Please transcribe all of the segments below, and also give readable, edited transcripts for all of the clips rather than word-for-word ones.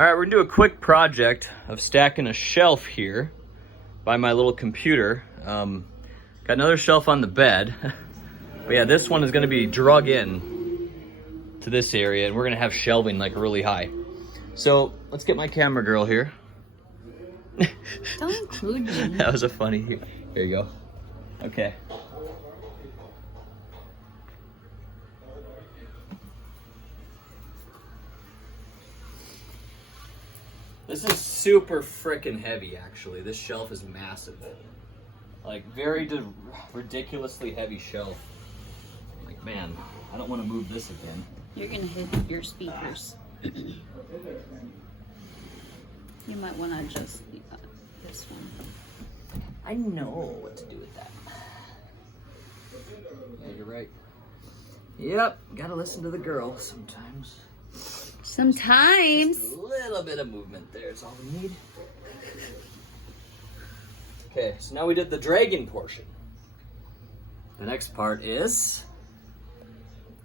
All right, we're gonna do a quick project of stacking a shelf here by my little computer. Got another shelf on the bed. But yeah, this one is gonna be drug in to this area and we're gonna have shelving like really high. So let's get my camera girl here. Don't include me. That was a funny, there you go. Okay. This is super freaking heavy, actually. This shelf is massive. Like, very ridiculously heavy shelf. Like, man, I don't want to move this again. You're gonna hit your speakers. You might want to adjust this one. I know what to do with that. Yeah, you're right. Yep, gotta listen to the girl sometimes. Sometimes. Just a little bit of movement there is all we need. Okay, so now we did the dragging portion. The next part is...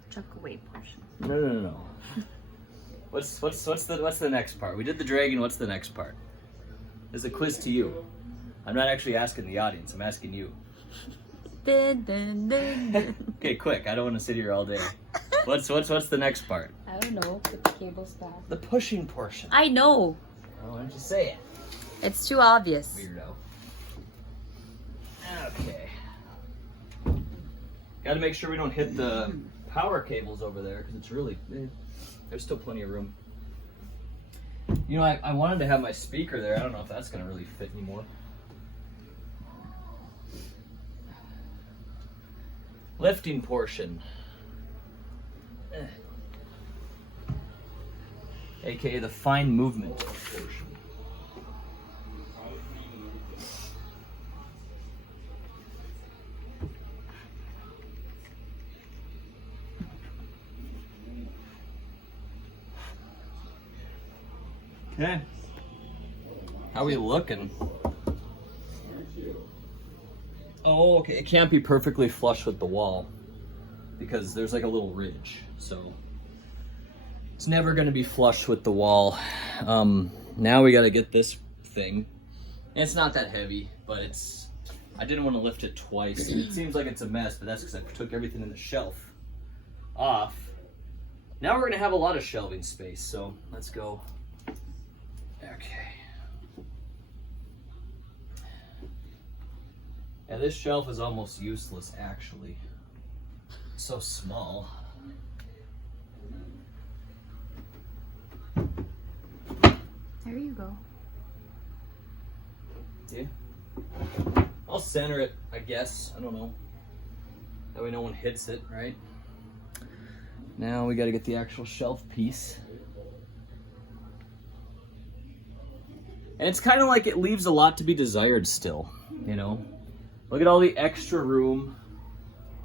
Chuck away portion. No. What's the next part? We did the dragging, what's the next part? This is a quiz to you. I'm not actually asking the audience, I'm asking you. Okay, quick, I don't want to sit here all day. What's the next part? I don't know. Put the cables back. The pushing portion. I know. Oh, why don't you say it? It's too obvious. Weirdo. Okay. Got to make sure we don't hit the power cables over there because it's really, there's still plenty of room. You know, I wanted to have my speaker there. I don't know if that's going to really fit anymore. Lifting portion. AKA the fine movement portion. Okay. How are we looking? Oh, okay. It can't be perfectly flush with the wall because there's like a little ridge, so it's never going to be flush with the wall. Now we got to get this thing. And it's not that heavy, but I didn't want to lift it twice. It seems like it's a mess, but that's because I took everything in the shelf off. Now we're going to have a lot of shelving space, so let's go. Okay. Yeah, this shelf is almost useless, actually. It's so small. There you go. See? I'll center it, I guess. I don't know. That way no one hits it, right? Now we gotta get the actual shelf piece. And it's kind of like it leaves a lot to be desired still, you know? Look at all the extra room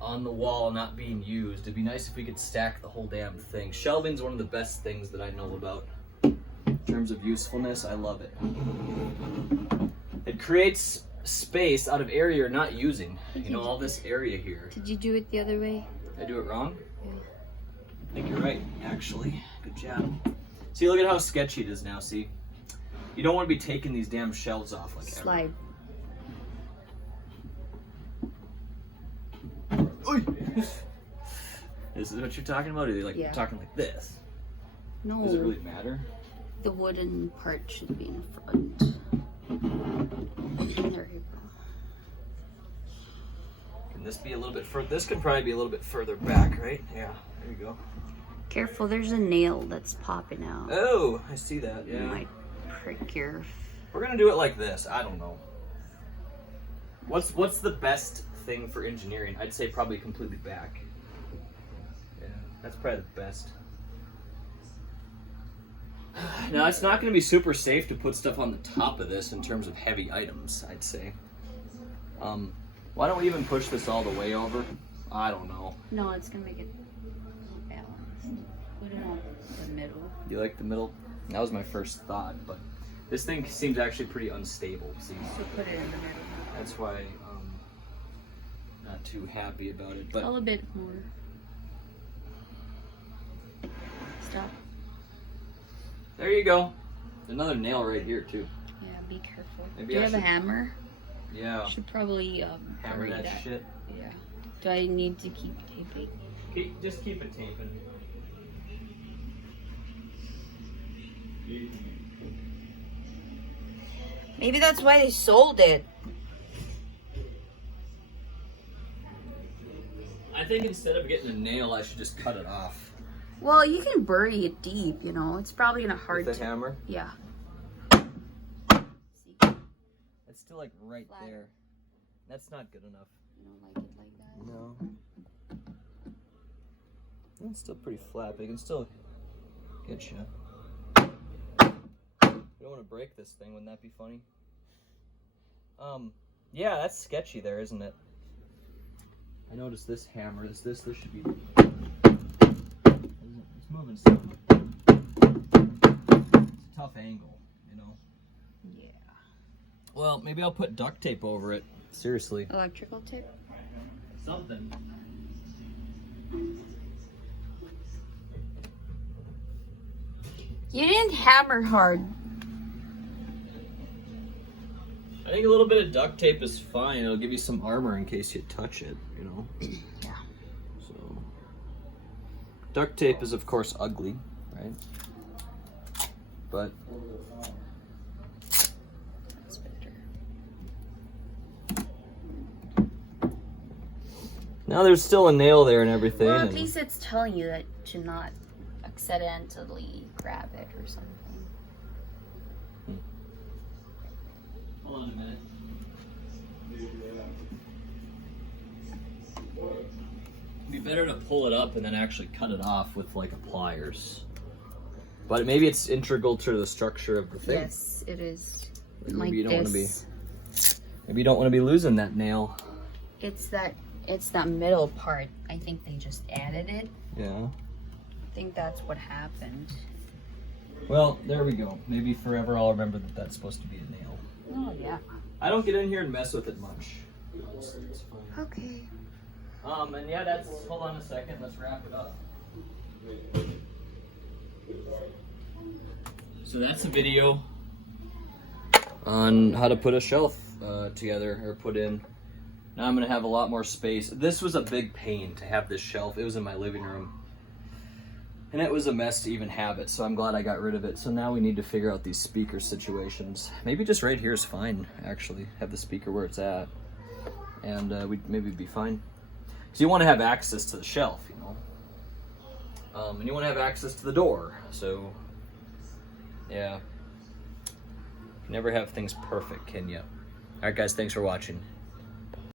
on the wall not being used. It'd be nice if we could stack the whole damn thing. Shelving's one of the best things that I know about. In terms of usefulness, I love it. It creates space out of area you're not using. You know, all this area here. Did you do it the other way? Did I do it wrong? Yeah. I think you're right, actually. Good job. See, look at how sketchy it is now, see? You don't want to be taking these damn shelves off like Slide. This is what you're talking about? Or are you like talking like this? No. Does it really matter? The wooden part should be in front. There you go. Can this be a little bit further? This can probably be a little bit further back, right? Yeah, there you go. Careful, there's a nail that's popping out. Oh, I see that, It yeah. might prick your... We're gonna do it like this. I don't know. What's the best thing for engineering? I'd say probably completely back. Yeah, that's probably the best. Now, it's not going to be super safe to put stuff on the top of this in terms of heavy items, I'd say. Why don't we even push this all the way over? I don't know. No, it's going to make it balanced. We don't want the middle. You like the middle? That was my first thought, but this thing seems actually pretty unstable, see? So put it in the middle. That's why not too happy about it, but... A little bit more. Stop. There you go. another nail right here too. Yeah, be careful. Maybe Do you I have a should- hammer? Yeah. Should probably Hammer bury that shit. Yeah. Do I need to keep taping? Just keep it taping. Maybe that's why they sold it. I think instead of getting a nail, I should just cut it off Well, you can bury it deep, you know. It's probably gonna hard with a to. hammer. Yeah. See? It's still like right Flat. there. That's not good enough. You don't like it like that? No. It's still pretty flat, but you can still get you. You don't want to break this thing. Wouldn't that be funny? Yeah, that's sketchy there, isn't it? I noticed this hammer. This should be. It's moving slow. It's a tough angle, you know. Yeah. Well, maybe I'll put duct tape over it. Seriously. Electrical tape? Something. You didn't hammer hard. I think a little bit of duct tape is fine. It'll give you some armor in case you touch it, you know? Yeah. So, duct tape is, of course, ugly, right? But That's better. now there's still a nail there and everything. Well, at and least it's telling you that to not accidentally grab it or something. Hold on a minute. It'd be better to pull it up and then actually cut it off with like pliers. But maybe it's integral to the structure of the thing. Yes, it is. Maybe Like you don't want to be. this. Maybe you don't want to be losing that nail. It's that middle part. I think they just added it. Yeah. I think that's what happened. Well, there we go. Maybe forever I'll remember that that's supposed to be a nail. Oh yeah. I don't get in here and mess with it much. Honestly, it's fine. Okay. And yeah, that's. Hold on a second. Let's wrap it up. So that's a video on how to put a shelf together or put in. Now I'm gonna have a lot more space. This was a big pain to have this shelf. It was in my living room. And it was a mess to even have it, so I'm glad I got rid of it. So now we need to figure out these speaker situations. Maybe just right here is fine, actually. Have the speaker where it's at. And we'd maybe be fine. Because you want to have access to the shelf, you know. And you want to have access to the door. So, yeah. You never have things perfect, can you? Alright guys, thanks for watching.